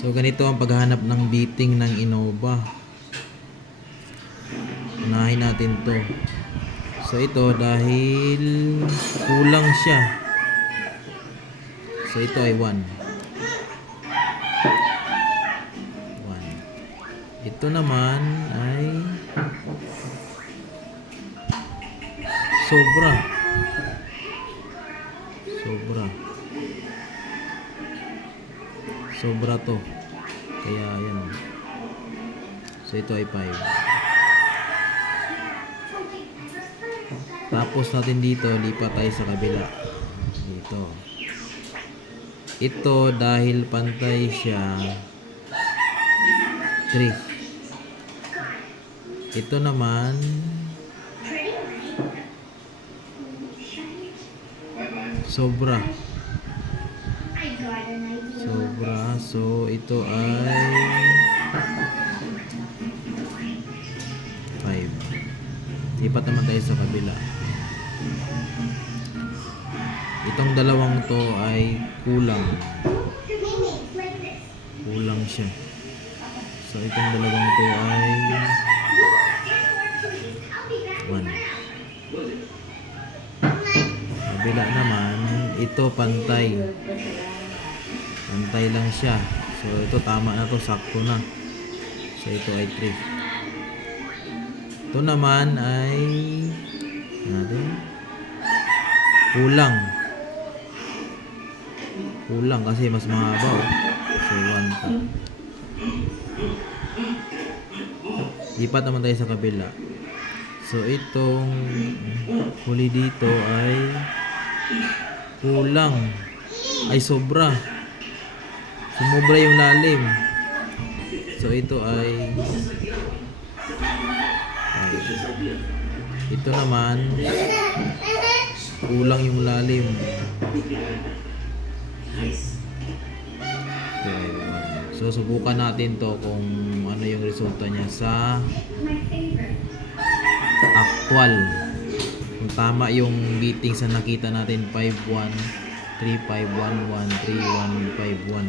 So ganito ang paghahanap ng beating ng Innova. Unahin natin to. So ito dahil kulang siya. So ito ay 1. Ito naman ay sobra. Sobra to. Kaya yan. So ito ay 5. Tapos natin dito, lipat tayo sa kabila. Dito. Ito dahil pantay siya 3. Ito naman sobra. So ito ay 5. Lipat naman tayo sa kabila. Itong dalawang to ay kulang siya. So itong dalawang to ay 1. Kabila naman, ito pantay lang siya. So ito tama na to, sakto na. So ito ay 3. Ito naman ay kulang kasi mas mahaba oh. So 1 pa. Lipat naman tayo sa kabila. So itong huli dito ay kulang, ay sobra. Sumobra yung lalim. So ito ay ito naman kulang yung lalim. So subukan natin to kung ano yung resulta niya sa actual. Kung tama yung beating sa nakita natin, 5-1, 3-5-1-1, 3-1-5-1.